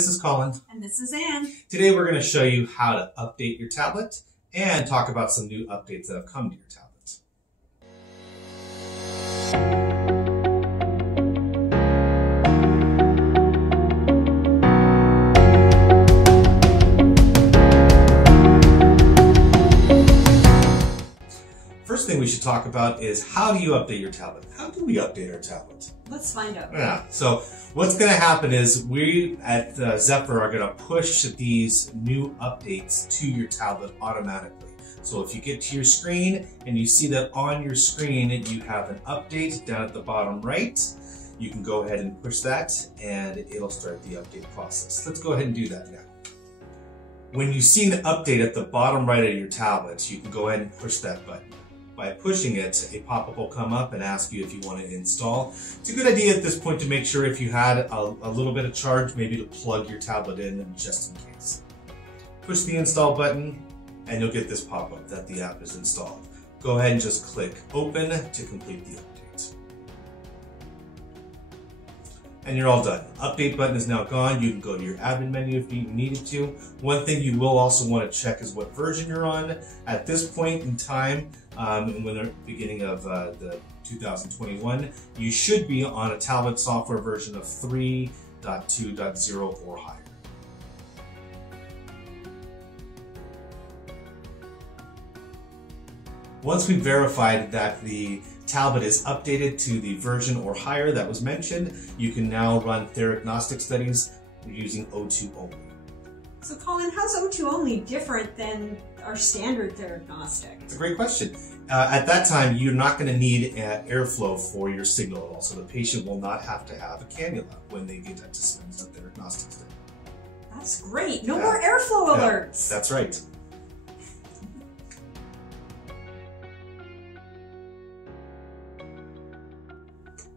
This is Colin. And this is Ann. Today we're going to show you how to update your tablet and talk about some new updates that have come to your tablet. First thing we should talk about is how do you update your tablet? How do we update our tablet? Let's find out. Yeah, so what's going to happen is we at Zephyr are going to push these new updates to your tablet automatically. So if you get to your screen and you see that on your screen you have an update down at the bottom right, you can go ahead and push that and it'll start the update process. Let's go ahead and do that now. When you see an update at the bottom right of your tablet, you can go ahead and push that button. By pushing it, a pop-up will come up and ask you if you want to install. It's a good idea at this point to make sure if you had a little bit of charge, maybe to plug your tablet in just in case. Push the install button and you'll get this pop-up that the app is installed. Go ahead and just click open to complete the update. And you're all done. Update button is now gone. You can go to your admin menu if you needed to. One thing you will also want to check is what version you're on. At this point in time, when they're at the beginning of the 2021, you should be on a tablet software version of 3.2.0 or higher. Once we've verified that the tablet is updated to the version or higher that was mentioned, you can now run Theragnostic Studies using O2 only. So Colin, how's O2 only different than our standard Theragnostic? It's a great question. At that time, you're not going to need airflow for your signal at all, so the patient will not have to have a cannula when they get to dispense a Theragnostic Study. That's great. No more airflow alerts. That's right.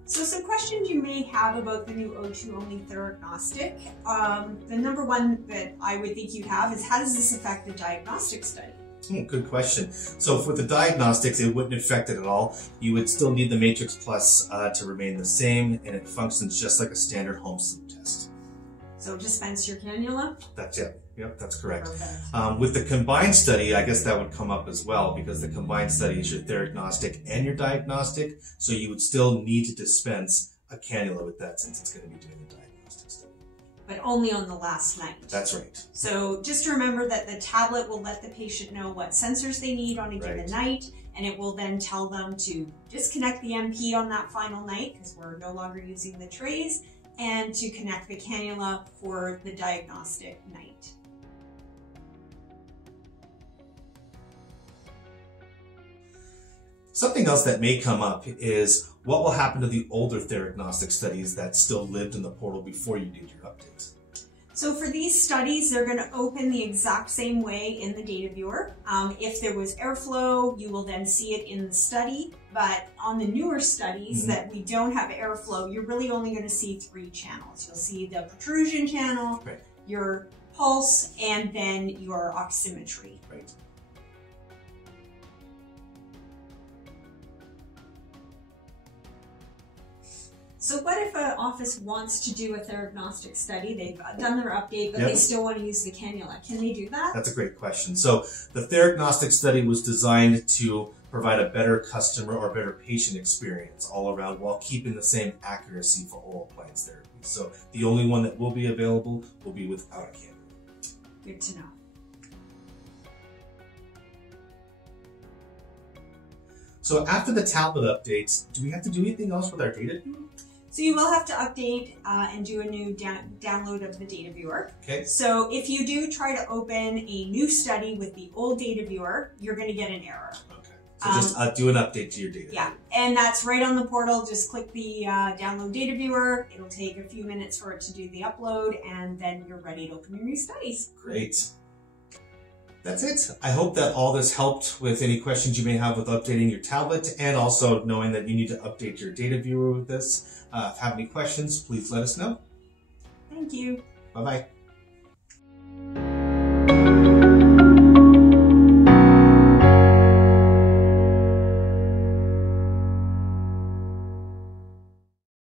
So some questions you may have about the new O2 only Theragnostic. The number one that I would think you'd have is, how does this affect the diagnostic study? Good question. So for the diagnostics, it wouldn't affect it at all. You would still need the MATRx Plus to remain the same, and it functions just like a standard home sleep test. So dispense your cannula? That's it. Yep, that's correct. Perfect. With the combined study, I guess that would come up as well, because the combined study is your Theragnostic and your diagnostic, so you would still need to dispense a cannula with that since it's going to be doing a diagnostic study. But only on the last night. That's right. So just remember that the tablet will let the patient know what sensors they need on a given night, and it will then tell them to disconnect the MP on that final night, because we're no longer using the trays, and to connect the cannula for the diagnostic night. Something else that may come up is what will happen to the older Theragnostic studies that still lived in the portal before you did your updates. So for these studies, they're going to open the exact same way in the data viewer. If there was airflow, you will then see it in the study. But on the newer studies that we don't have airflow, you're really only going to see 3 channels. You'll see the protrusion channel, your pulse, and then your oximetry. Right. So what if an office wants to do a Theragnostic study? They've done their update, but they still want to use the cannula. Can they do that? That's a great question. So the Theragnostic study was designed to provide a better customer or better patient experience all around while keeping the same accuracy for oral appliance therapy. So the only one that will be available will be without a cannula. Good to know. So after the tablet updates, do we have to do anything else with our data viewer? So you will have to update and do a new download of the data viewer. Okay. So if you do try to open a new study with the old data viewer, you're going to get an error. Okay. So just do an update to your data viewer. Yeah, and that's right on the portal. Just click the download data viewer. It'll take a few minutes for it to do the upload, and then you're ready to open your new studies. Great. That's it. I hope that all this helped with any questions you may have with updating your tablet, and also knowing that you need to update your data viewer with this. If you have any questions, please let us know. Thank you. Bye-bye.